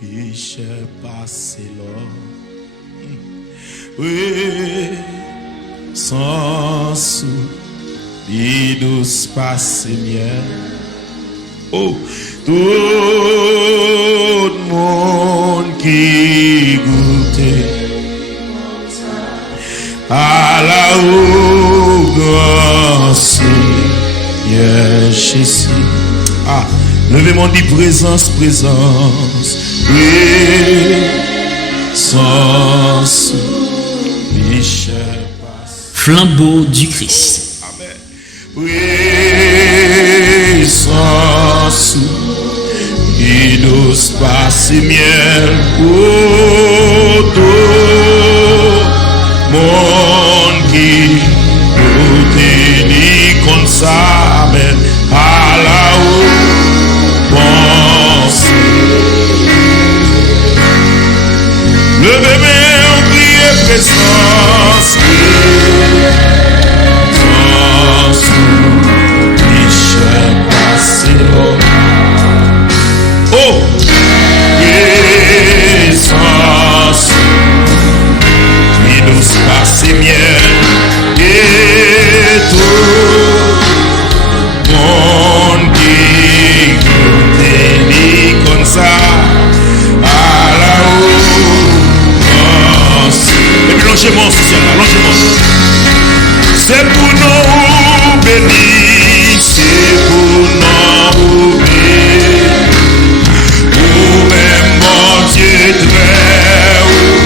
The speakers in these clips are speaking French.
Piche passé l'or. Oui, sans sou, li douce passe miel. Oh, tout le monde qui goûtait à la haute grâce, Jésus. Ah, levez mon dit présence, présence, présence, Flambeau du Christ. Amen. Présence, qui nous passe miel, oh, tout monde qui nous dénie comme ça, amen, à la haute pensée. Le bébé en prière présence, présence, Michel Passero. Oh, présence, qui nous passe miel, et tout monde qui nous comme ça, à la haute. Et puis longez-moi, longez-moi. C'est pour nous bénis, c'est pour nous bénis. Ou même mon Dieu très haut,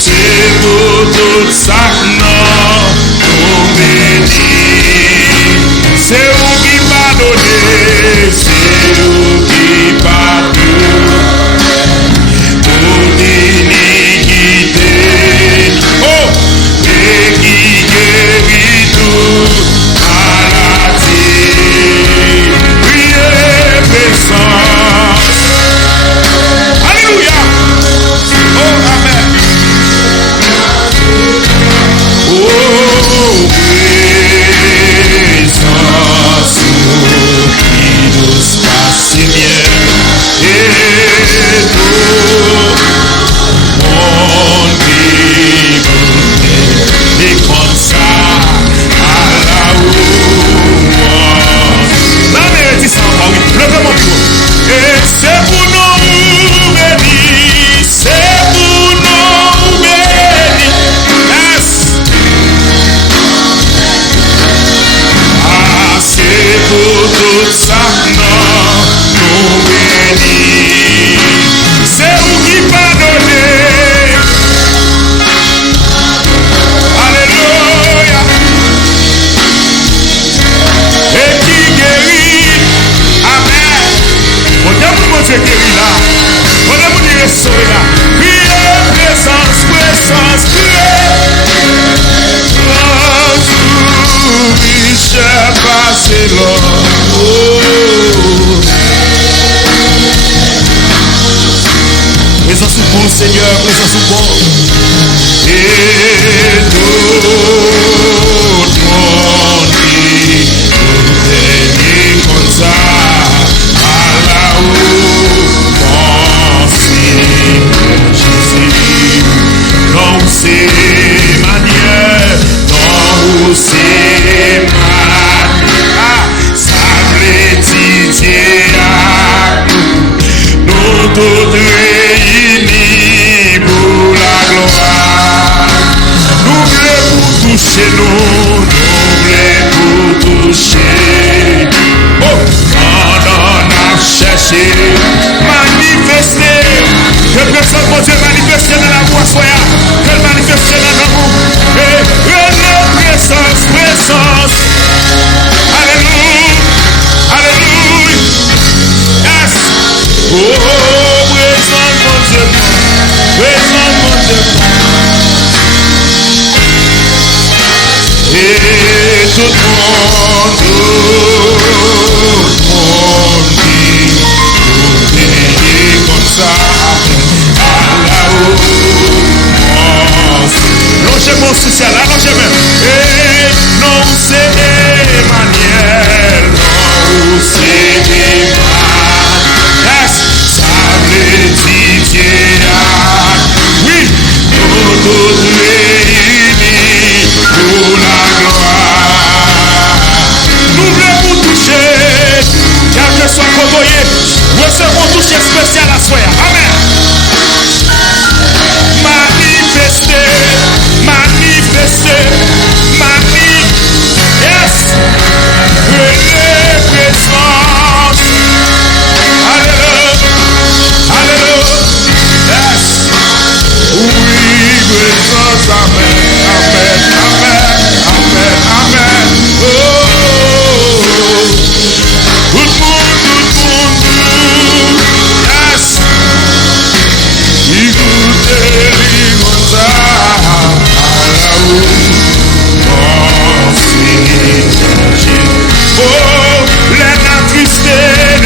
c'est pour tout ça nous bénis. C'est où qui pardonne, c'est où qui pardonne. Pour l'iniquité, oh, et qui guérit tout maladie. Priez, présence. Alléluia. Oh, amen. Oh, présence, qui nous passe bien. Et tout monde qui est comme ça, à la hausse. La vérité, ça va, oui, levez mon micro. Et c'est pour nous bénis, c'est pour nous bénis. Yes. Ah, c'est pour tout ça, non, nous bénis. C'est où qui pardonne. Alléluia. Et qui guérit. Amen. Mon Dieu, mon Dieu guérit là. Mon Dieu, mon Dieu restaure là. Priez, présence, présence, priez. Tout Michel passé là. Oh. Présence au bon Seigneur, présence au bon. Et tout le monde qui nous bénit comme ça, à la haute pensée, Jésus, non c'est manière, non c'est manière, ah, c'est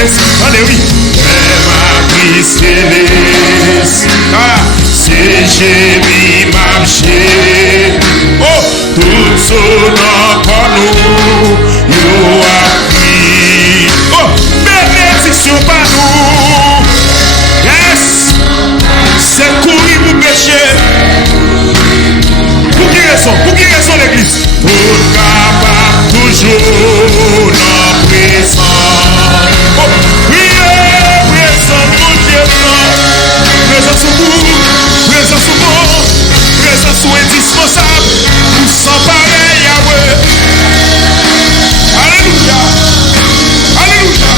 l'église. Allez, oui. Si j'ai mis marché, oh, tout son pour nous, you a pris. Oh, bénédiction par nous. Yes, c'est courir pour pécher. Pour qui raison l'église? Pour capable toujours la présence. Oh, oui, présence, mon Dieu, présence au bout, présence au bon, présence au indispensable, pour sans pareil, Yahweh. Alléluia, alléluia.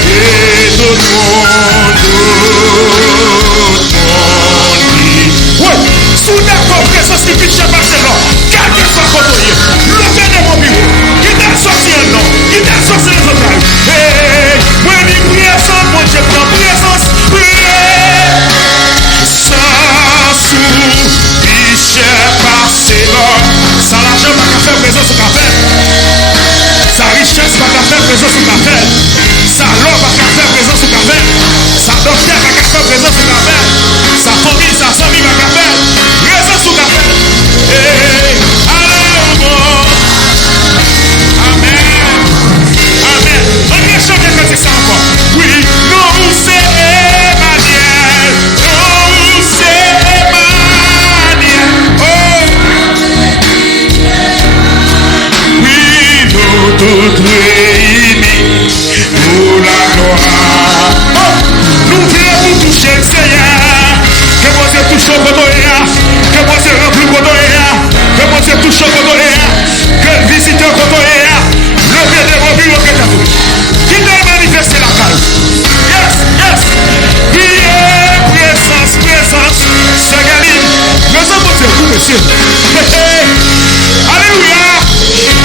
Et tout le monde dit, ouais, sous d'accord, présence qui piche à Barcelone, quel que soit côté, levez de mon bureau, qui t'a sorti un nom, qui t'a sorti les autres. Hey, moi, il présence, mon Dieu, dans présence, sans sous, piche Barcelone, sans l'argent, pas qu'à faire présence au café, sa richesse, pas qu'à faire présence au café, sa l'or, pas qu'à faire présence au café, sa docteur, pas qu'à faire présence au café, sa famille, sa famille, pas qu'à faire présence au café. Hey, allons, amen, amen. On vient chanter quand c'est ça encore. Oui, non, c'est Emmanuel, non, c'est Emmanuel. Oh, oui, nous tous réunis pour la gloire. Oh, nous venons pour toucher le Seigneur. Que mon Dieu touche au Kodoéa, que mon Dieu remplit Kodoéa, que mon Dieu touche au Kodoéa, que le visiteur Kodoéa, le bien de vos bureaux que tu as trouvé. Qui t'a manifesté la caille? Yes, yes. Priez, présence, présence. C'est Galine. Présence, mon Dieu, vous, monsieur. Alléluia.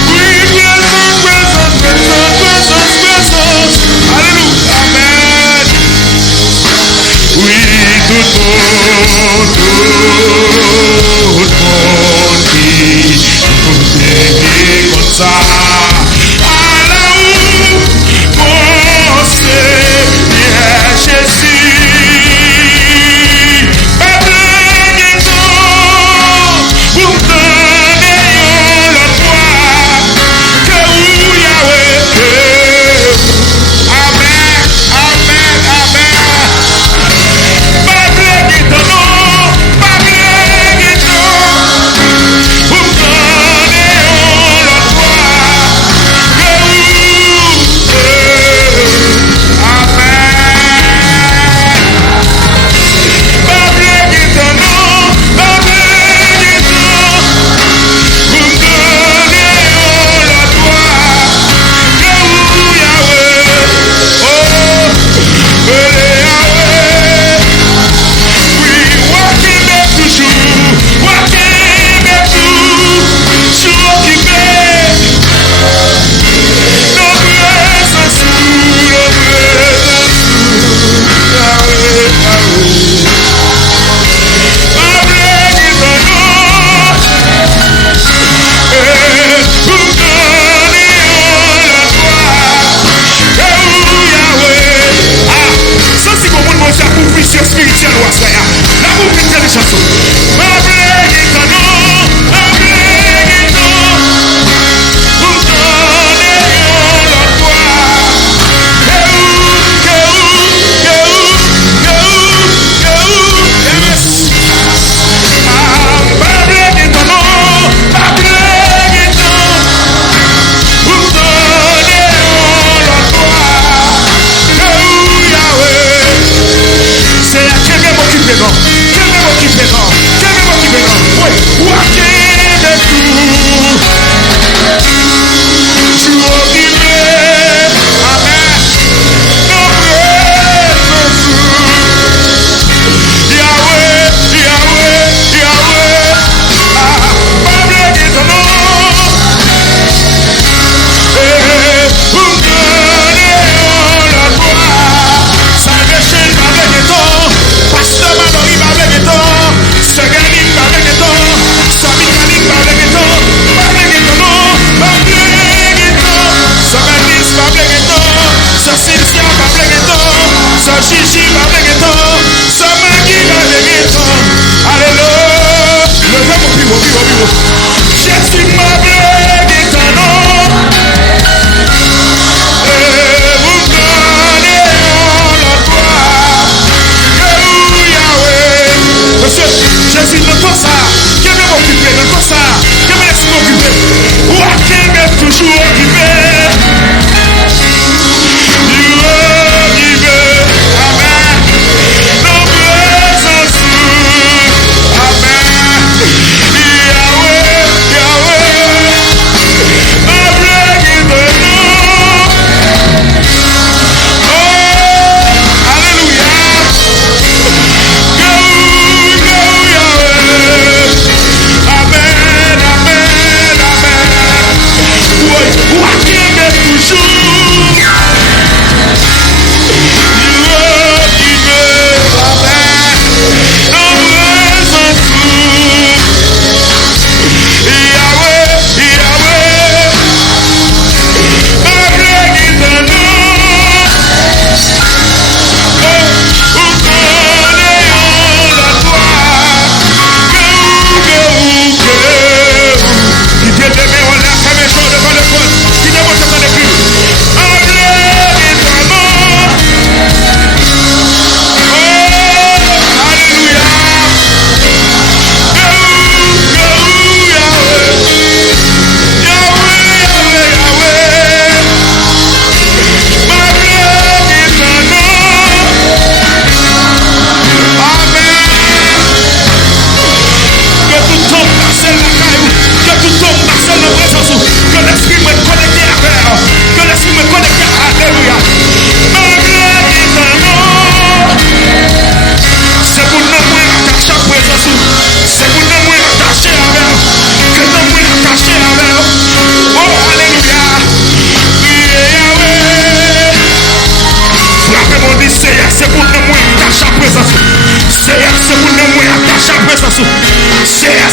Oui, présence, présence, présence, présence, présence. Alléluia. Amen. Oui, tout le monde dit, tout est comme ça. Alors, mon Seigneur Jésus, pas de guérison, pour donner le poids, que où Yahweh, amen, amen, amen. Pas de guérison, pas de guérison, pour donner le poids.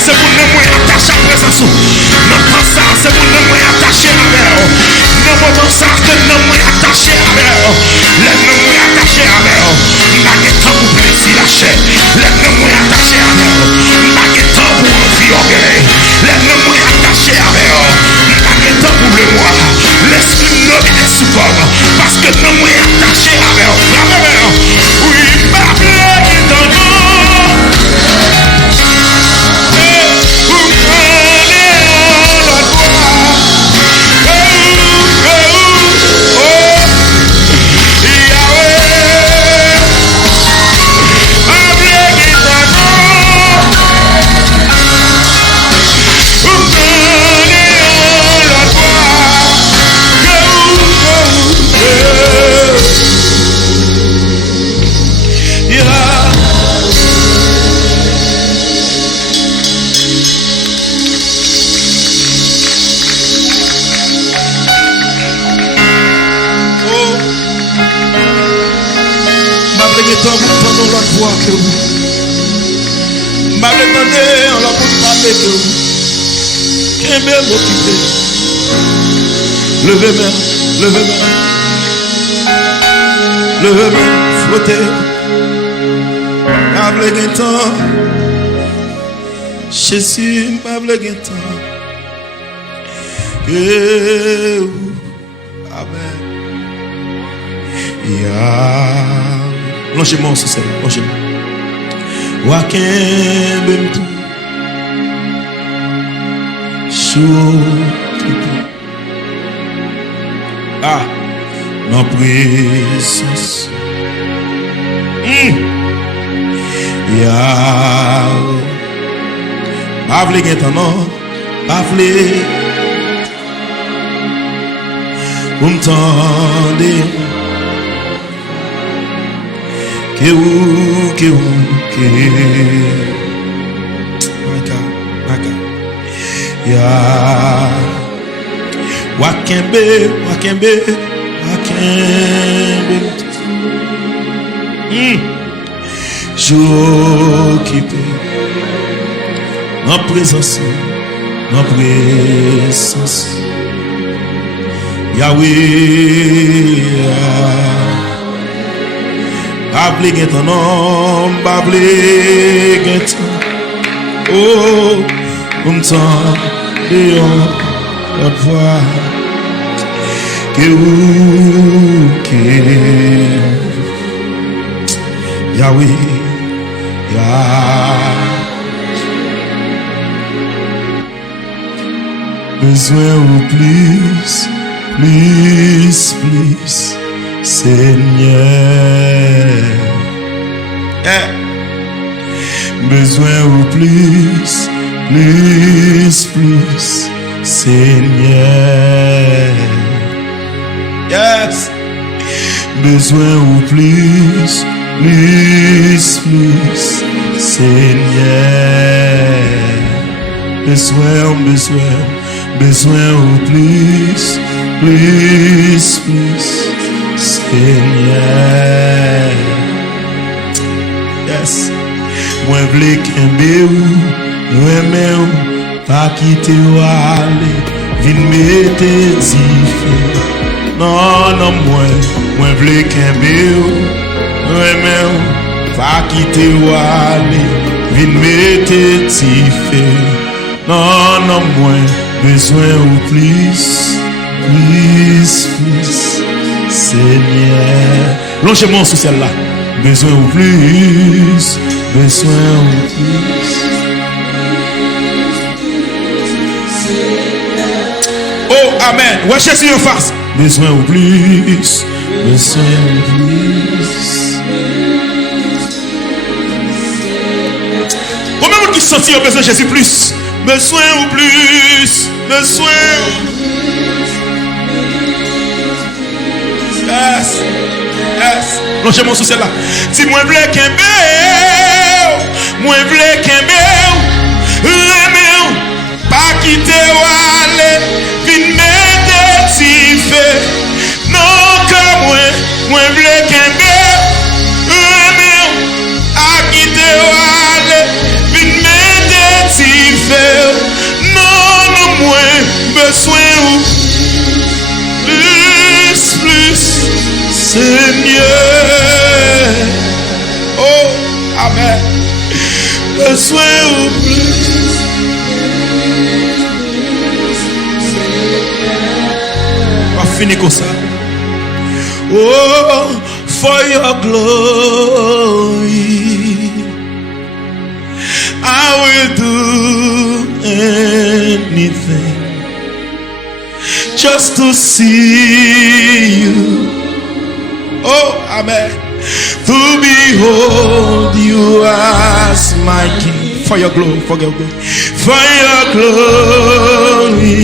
c'est pour nous moins attaché à présence. Non pas ça, c'est pour nous moins attaché à l'heure. Non pas ça, c'est nous moins attaché à l'heure. Les nous moins attaché à l'heure. N'a que temps pour plaisir la chair. Les nous moins attaché à l'heure. N'a que temps pour envie orgueil. Les nous moins attaché à l'heure. N'a que temps pour le moi. L'esprit noble est supporte. Parce que nous moins attaché à l'heure. Oui, ma blague est dans nous. Que vous m'avez donné en la bouche parler que vous qu'un bien m'occuper levez-moi flottez m'avez gagné temps Jésus m'avez gagné temps que vous amen lâchez-moi sur celle, lâchez-moi. Wakembe mtu ah, non présence Yahweh pas vle gen ton nom pas vle pour m'tendre que Maka ya wakembe j'occupe en présence Yahweh Bable gen ton nom, bable gen ton oh, m'tende votre voix que Yahweh besoin ou plus Seigneur, besoin ou plus, Seigneur, yes, besoin ou plus, Seigneur, besoin ou plus, Seigneur, yes, moi vle kembe ou, moi même pas quitter ou aller, vin mette zife, non, moi vle kembe ou, moi même pas quitter ou aller, vin mette zife, non, moi besoin ou plus, Seigneur. Lâchez-moi sur celle-là. Besoin ou plus. Oh, amen. Ouais, Jésus en face. Besoin ou plus. Combien de monde qui sentit au besoin de Jésus plus? Besoin ou plus. Yes. Lâchez-moi sur celle-là. Si moi vle kembe, pas quitter ou aller, vin mette zife. Non que moi vle kembe, a quitter ou aller, vin mette zife. besoin ou plus, Seigneur. Oh, amen. Besoin ou plus. On va finir comme ça. Oh, for your glory, I will do anything just to see you. Oh, amen. To behold you as my King. For your glory, for your glory, for your glory,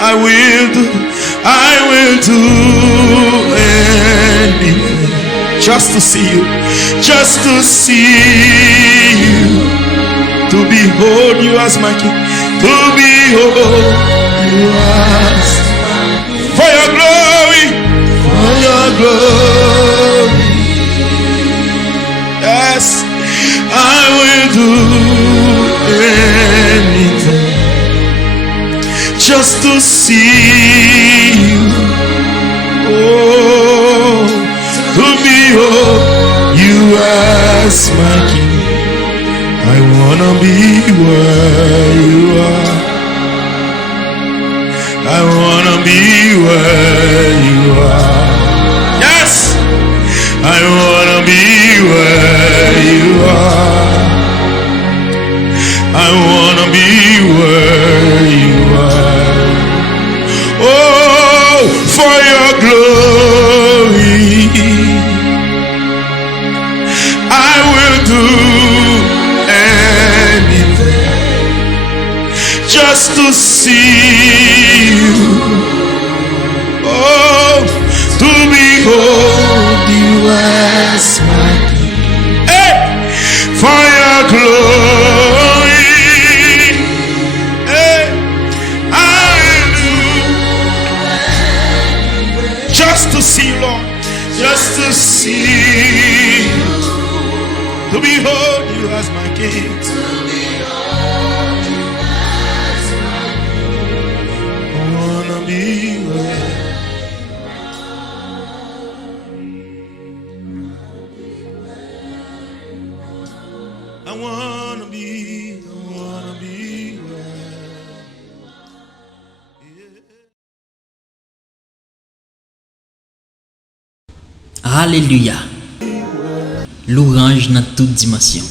I will do anything just to see you, just to see you, to behold you as my King, to behold you as for your glory, for your glory. Yes, I will do anything just to see you. Oh, to behold you as my King. I wanna be where you are. I wanna be where you are. Yes, I wanna be where you are. I wanna be where you are. Oh, for your glory, I will do anything just to see you. Oh, to behold you as my King. Hey, for your glory, hey, I will do just to see you, Lord, just to see you, to behold you as my King. I wanna be where. I wanna be where. Alléluia. L'orange dans toute dimension.